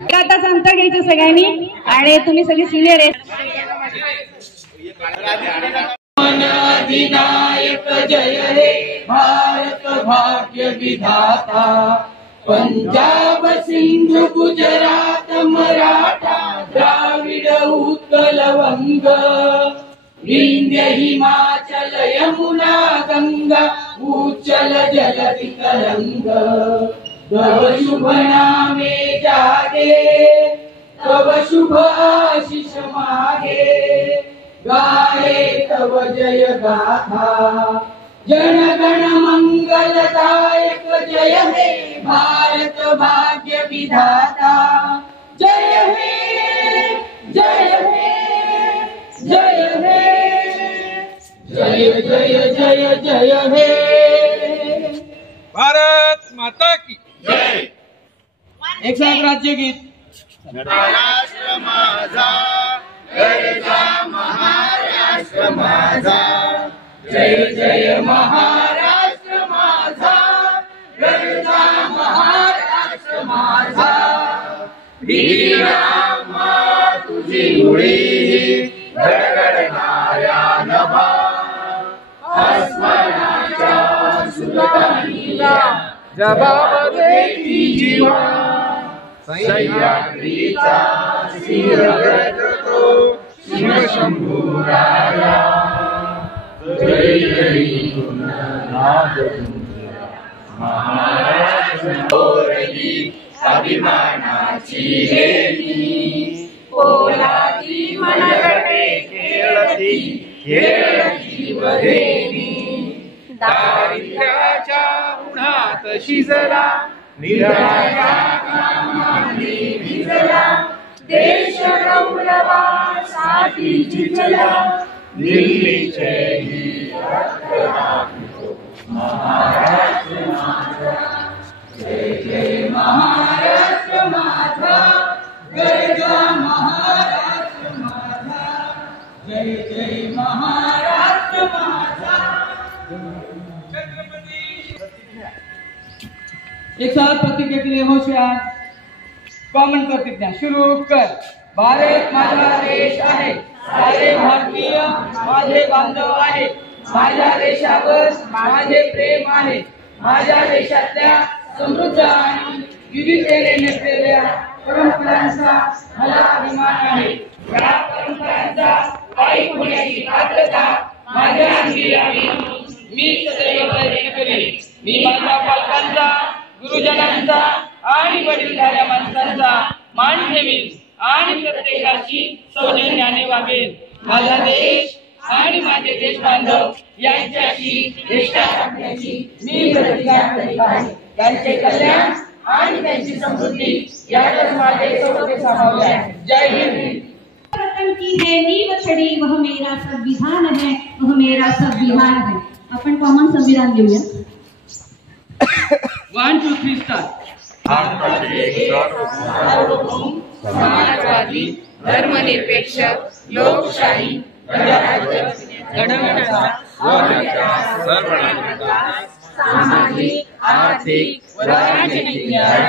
आताच अंतर घ्यायचं सगळ्यांनी आणि तुम्ही सगळे सिनियर आहे. अधिनायक जय हे भारत भाग्य विधाता, पंजाब सिंध गुजरात मराठा द्राविड उत्कल वंग, विंध्य हिमाचल यमुना गंगा उच्चल जलधि तरंग, तव शुभ नामे जागे तव शुभ आशीष मागे, गाये तव जय गाथा जन गण मंगलदायक जय हे भारत भाग्य विधाता, जय हे जय हे जय हे जय जय जय जय हे भारत माता की जय। एक साथ राज्य गीत। महाराष्ट्र माझा गरजा महाराष्ट्र माझा, जय जय महाराष्ट्र माझा गरजा महाराष्ट्र माझा, वीरामा तुझी मुळी गडगडणाऱ्या नभा, अस्मरणाच्या सुलतानीला जबाब देती जीवा, सह्याद्रीचा सिंहगड शिवशंभूराया, जय जय गुणनाथ महाराष्ट्र मोरली अभिमानाची लेणी, पोलादी मनगटे खेळती बहिणी, दारिद्र्याच्या उन्हात शिजला निराळ्या कामाने भिजला, देश गौरवासाठी झिजला, दिल्लीचे ही महाराष्ट्र माझा, जय जय महाराष्ट्र माझा गरजा महाराष्ट्र माझा, जय जय महाराष्ट्र माझा। एक साथ प्रतिज्ञा के लिए होशियार, कॉमन प्रतिज्ञा शुरू कर। भारत माझा देश आहे, सारे भारतीय माझे बांधव आहे, माझ्या देशावर माझे प्रेम आहे, माझ्या देशातल्या समृद्ध आणि विविधतेने नसलेल्या परंपरांचा मला अभिमान आहे, या परंपरांचा पायी होण्याची पात्रता माझ्या अंगी आहे, मी सदैव प्रयत्न करेन, मी माझ्या पालकांचा गुरुजनांचा आणि वडीलधाऱ्या माणसांचा मान ठेवीन आणि प्रत्येकाशी सौजन्याने वागेन, माझा देश आणि माझे देश बांधव यांच्याशी निष्ठा राखण्याची मी प्रतिज्ञा करीत आहे, त्यांचे कल्याण आणि त्यांची समृद्धी यातच माझे सौभाग्य सामावले आहे। जय हिंद। वतन की है नींव चढ़ी वह मेरा संविधान है, वह मेरा संविधान है। आपण कॉमन संविधान घेऊया। 1 2 3 स्टार्ट। समाजवादी धर्मनिरपेक्ष लोकशाही गणराज्य घडवण्याचा सामाजिक आर्थिक व राजनीतिक न्याय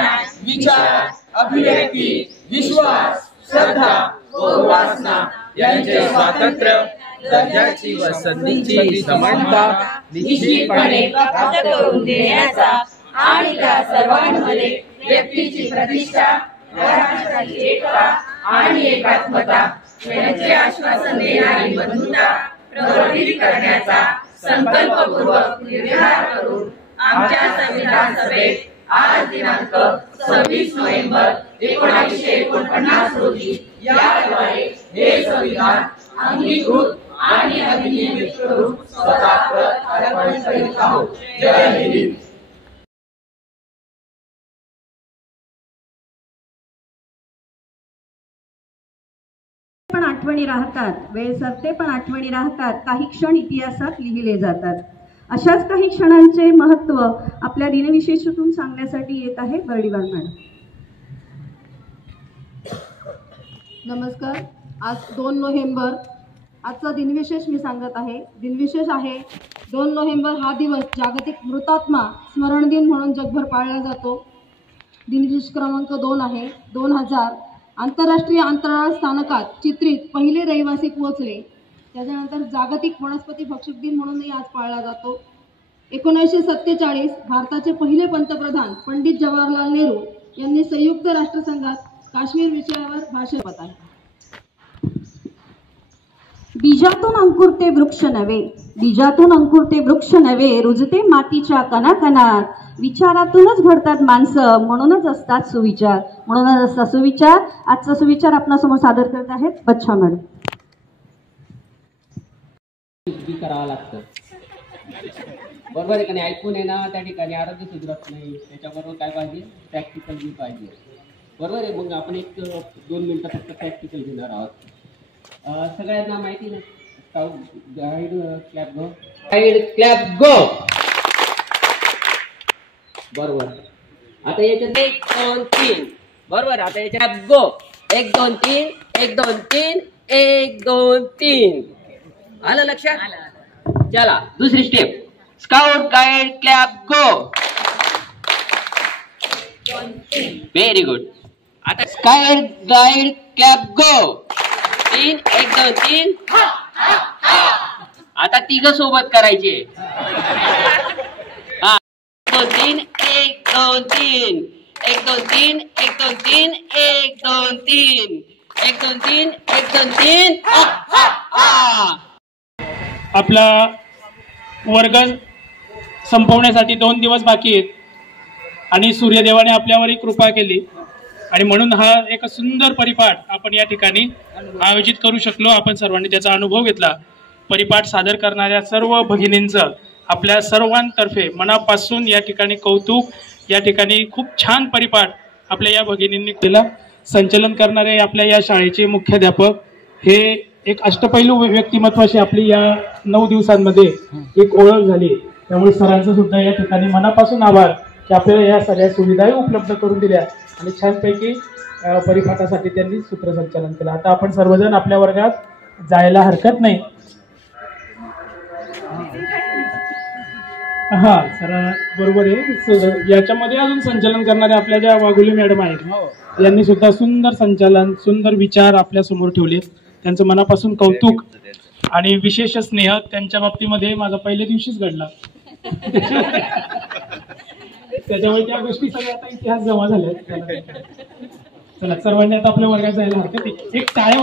विचार अभिव्यक्ती विश्वास श्रद्धा व उपासना यांचे स्वातंत्र्य दर्जाची व संधीची समानता निश्चितपणे प्राप्त करून देण्याचा आणि त्या सर्वांमध्ये व्यक्तीची प्रतिष्ठा राष्ट्राची एकता आणि एकात्मता यांचे आश्वासन देणारी बंधुता प्रवर्धित करण्याचा संकल्पपूर्वक निर्धार करून आमच्या संविधान सभेत आज दिनांक 26 नोव्हेंबर 1949 रोजी याद्वारे हे संविधान अंगीकृत आणि अधिनियमित करून स्वतःवर अर्पण करीत आहोत। जय हिंद। पण आठवणी राहतात, वेळ सरते पण आठवणी राहतात, काही क्षण इतिहासात लिहिले जातात। अशाच काही क्षणांचे महत्त्व आपल्या दिनविशेषातून सांगण्यासाठी येत आहे बर्डीवाल मॅडम। नमस्कार। आज 2 नोव्हेंबर आजचा दिनविशेष मी सांगत आहे। दिनविशेष आहे 2 नोव्हेंबर हा दिवस जागतिक मृतात्मा स्मरण दिन म्हणून जगभर पाळला जातो। दिनविशेष क्रमांक 2 आहे. 2000 आंतरराष्ट्रीय अंतराळ स्थानकात चित्रित पहिले रहिवासी पोहोचले. त्याच्यानंतर जागतिक वनस्पती भक्षक दिन म्हणूनही आज पाळला जातो. 1947 भारताचे पहिले पंतप्रधान पंडित जवाहरलाल नेहरू यांनी संयुक्त राष्ट्रसंघात काश्मीर विषयावर भाषण केले आहे. बीजातून अंकुरते वृक्ष नवे, बीजातून अंकुरते वृक्ष नवे, रुजते मातीच्या कणाकणात. विचारातूनच घडतात माणसं, म्हणूनच असतात सुविचार, म्हणूनच असतात सुविचार. आजचा सुविचार आपणासमोर सादर करत आहेत बच्छा मॅडम. करावं लागतं, बरोबर आहे का नाही? ऐकून आहे ना, त्या ठिकाणी आरोग्य सुधारत नाही. त्याच्याबरोबर काय पाहिजे? प्रॅक्टिकल बी पाहिजे, बरोबर आहे. मग आपण 1-2 मिनिटं फक्त प्रॅक्टिकल घेणार आहोत. सगळ्यांना माहिती ना, स्काउट गाईड क्लॅप गो, गाईड क्लॅप गो, बरोबर. आता याच्यात 1 2 3, बरोबर. आता याच्यात गो 1 2 3 1 2 3 1 2 3. आलं लक्षात? चला दुसरी step, scout guide clap go. Very good. आता स्काउट गाईड क्लॅप गो. 3 1 2 3. आता 3 सोबत करायचे. 2 3 1 2 3 1 2 3 1 2 3 1 2 3 1 2 3 1 2 3. आपला वर्ग संपवण्यासाठी 2 दिवस बाकी आहेत आणि सूर्यदेवाने आपल्यावरही कृपा केली आणि म्हणून हा एक सुंदर परिपाठ आपण या ठिकाणी आयोजित करू शकलो. आपण सर्वांनी त्याचा अनुभव घेतला. परिपाठ सादर करणाऱ्या सर्व भगिनींचं आपल्या सर्वांतर्फे मनापासून या ठिकाणी कौतुक. या ठिकाणी खूप छान परिपाठ आपल्या या भगिनींनी केला. संचलन करणारे आपल्या या शाळेचे मुख्याध्यापक हे एक अष्टपैलू व्यक्तिमत्वाशी आपली या 9 दिवसांमध्ये एक ओळख झाली. त्यामुळे सरांचं सुद्धा या ठिकाणी मनापासून आभार की आपल्याला या सगळ्या सुविधाही उपलब्ध करून दिल्या आणि छानपैकी परिपाठासाठी त्यांनी सूत्रसंचालन केलं. आता आपण सर्वजण आपल्या वर्गात जायला हरकत नाही. हा सर बरोबर आहे. याच्यामध्ये अजून संचालन करणारे आपल्या ज्या वाघुले मॅडम आहेत यांनी सुद्धा सुंदर संचालन, सुंदर विचार आपल्या समोर ठेवले. त्यांचं मनापासून कौतुक आणि विशेष स्नेह त्यांच्या बाबतीमध्ये माझा पहिल्या दिवशीच घडला. त्याच्यामुळे त्या गोष्टी सगळ्या आता इतिहास जमा झाल्या. चला सर्वांनी आता आपल्या वर्गात जायला हरकत. एक टाळ्या